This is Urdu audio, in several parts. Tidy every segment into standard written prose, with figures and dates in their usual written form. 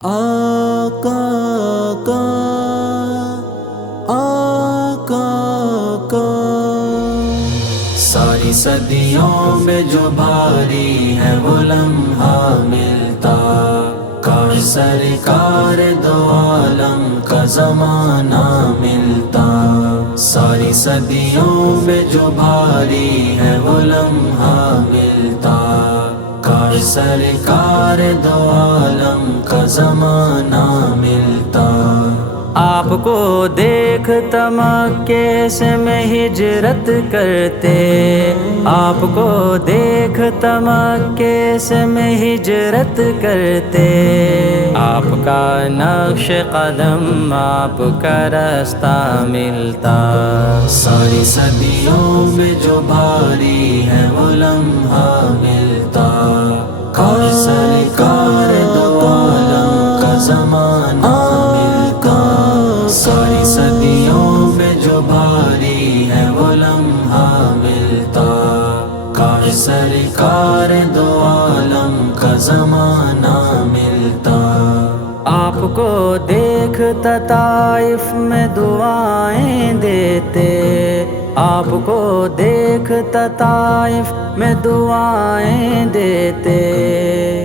آقا کا آقا کا ساری صدیوں میں جو بھاری ہے وہ لمحہ ملتا، کاش سرکار دو عالم کا زمانہ ملتا۔ ساری صدیوں میں جو بھاری ہے وہ لمحہ ملتا، کاش سرکار دو عالم کا زمانہ ملتا۔ آپ کو دیکھتا مکے سے میں ہجرت کرتے، آپ کو دیکھتا مکے سے میں ہجرت کرتے۔ آپ کا نقش قدم آپ کا راستہ ملتا۔ ساری صدیوں میں جو بھاری ہے وہ لمحہ ملتا، کاش سرکار دو عالم کا زمانہ ملتا۔ ساری صدیوں میں جو بھاری ہے وہ لمحہ ملتا، کاش سرکار دو عالم کا زمانہ ملتا۔ آپ کو دیکھتا طائف میں دعائیں دیتے، آپ کو دیکھتا طائف میں دعائیں دیتے۔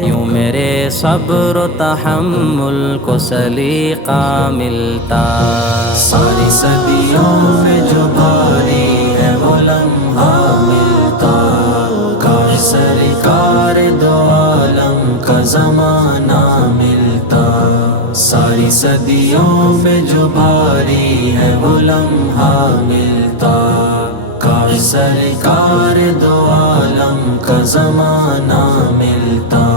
یوں میرے صبر و تحمل کو سلیقہ ملتا۔ ساری صدیوں میں جو بھاری ہے وہ لمحہ ملتا، کاش سرکار دو عالم کا زمانہ ملتا۔ ساری صدیوں میں جو بھاری ہے وہ لمحہ ملتا، کاش سرکار دو عالم کا زمانہ ملتا۔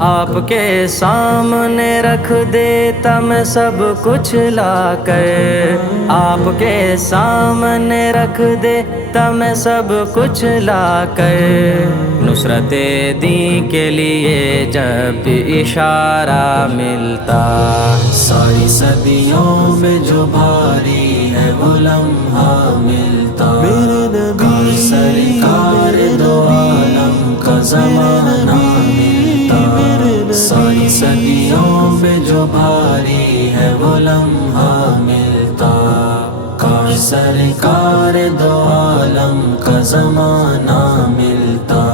آپ کے سامنے رکھ دیتا میں سب کچھ لا کر، آپ کے سامنے رکھ دیتا میں سب کچھ لا کر۔ نصرت دین کے لیے جب اشارہ ملتا۔ ساری صدیوں میں جو بھاری ہے وہ لمحہ ملتا، کاش سرکار دو عالم کا زمانہ ملتا۔ ساری صدیوں میں جو بھاری ہے وہ لمحہ ملتا، کاش سرکار دو عالم کا زمانہ ملتا۔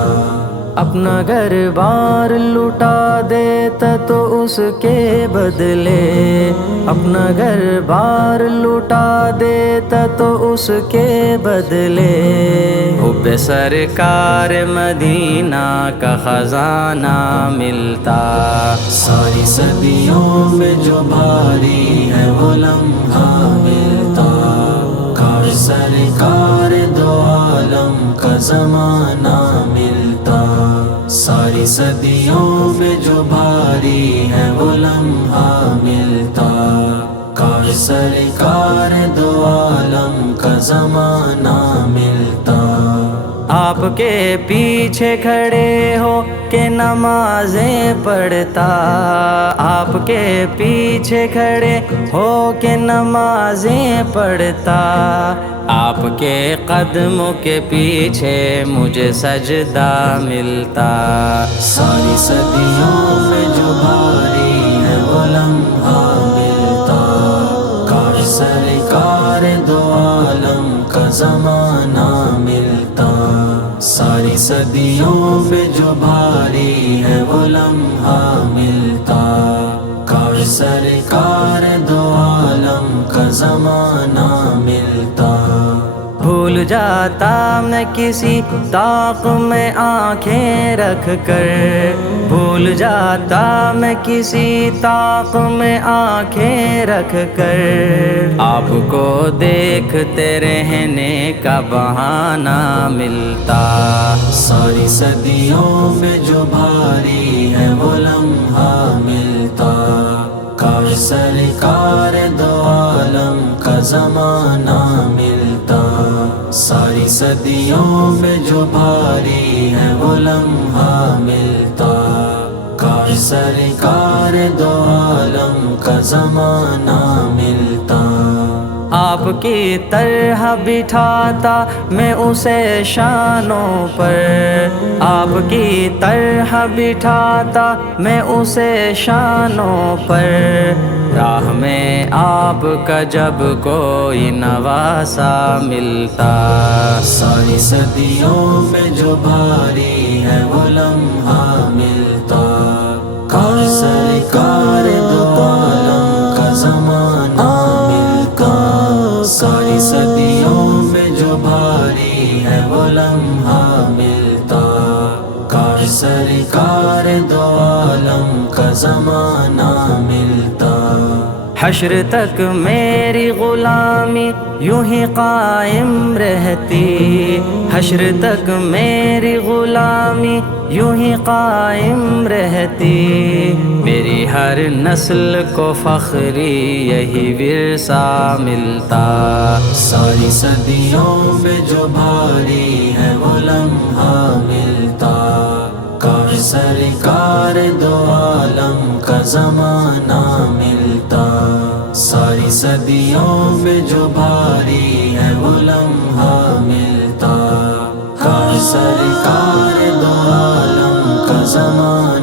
اپنا گھر بار لٹا دیتا تو اس کے بدلے، اپنا گھر بار لٹا دیتا تو اس کے بدلے۔ حب سرکار مدینہ کا خزانہ ملتا۔ ساری صدیوں میں جو بھاری ہے وہ لمحہ ملتا، کاش سرکار دو عالم کا زمانہ ملتا۔ ساری صدیوں میں جو بھاری ہے وہ لمحہ ملتا، کاش سرکار دو عالم کا زمانہ ملتا۔ آپ کے پیچھے کھڑے ہو کے نمازیں پڑھتا، آپ کے پیچھے کھڑے ہو کے نمازیں پڑھتا۔ آپ کے قدموں کے پیچھے مجھے سجدہ ملتا۔ ساری صدیوں میں جو بھاری ہے وہ لمحہ ملتا، کاش سرکار دو عالم کا زمانہ ملتا۔ ساری صدیوں میں جو بھاری ہے وہ لمحہ ملتا، کاش سرکار دو عالم کا زمانہ ملتا۔ بھول جاتا میں کسی طاق میں آنکھیں رکھ کر، بھول جاتا میں کسی طاق میں آنکھیں رکھ کر۔ آپ کو دیکھتے رہنے کا بہانہ ملتا۔ ساری صدیوں میں جو بھاری ہے وہ لمحہ ملتا، کاش سرکار دو عالم کا زمانہ ملتا۔ ساری صدیوں میں جو بھاری ہے وہ لمحہ ملتا، کاش سرکار دو عالم کا زمانہ ملتا۔ آپ کی طرح بٹھاتا میں اسے شانوں پر، آپ کی طرح بٹھاتا میں اسے شانوں پر، راہ میں آپ کا جب کوئی نواسا ملتا، ساری صدیوں میں جو بھاری ہے وہ لمحہ ملتا، کاش سرکار دو عالم کا زمانہ ملتا، ساری صدیوں میں جو بھاری ہے وہ لمحہ ملتا، کاش سرکار دو عالم کا زمانہ ملتا۔ حشر تک میری غلامی یوں ہی قائم رہتی، حشر تک میری غلامی یوں ہی قائم رہتی، میری ہر نسل کو فخری یہی ورثہ ملتا، ساری صدیوں میں جو بھاری ہے وہ لمحہ ملتا، کاش سرکار دو عالم کا زمانہ ملتا، ساری صدیوں میں جو بھاری ہے وہ لمحہ ملتا، کاش سرکار دو عالم کا زمانہ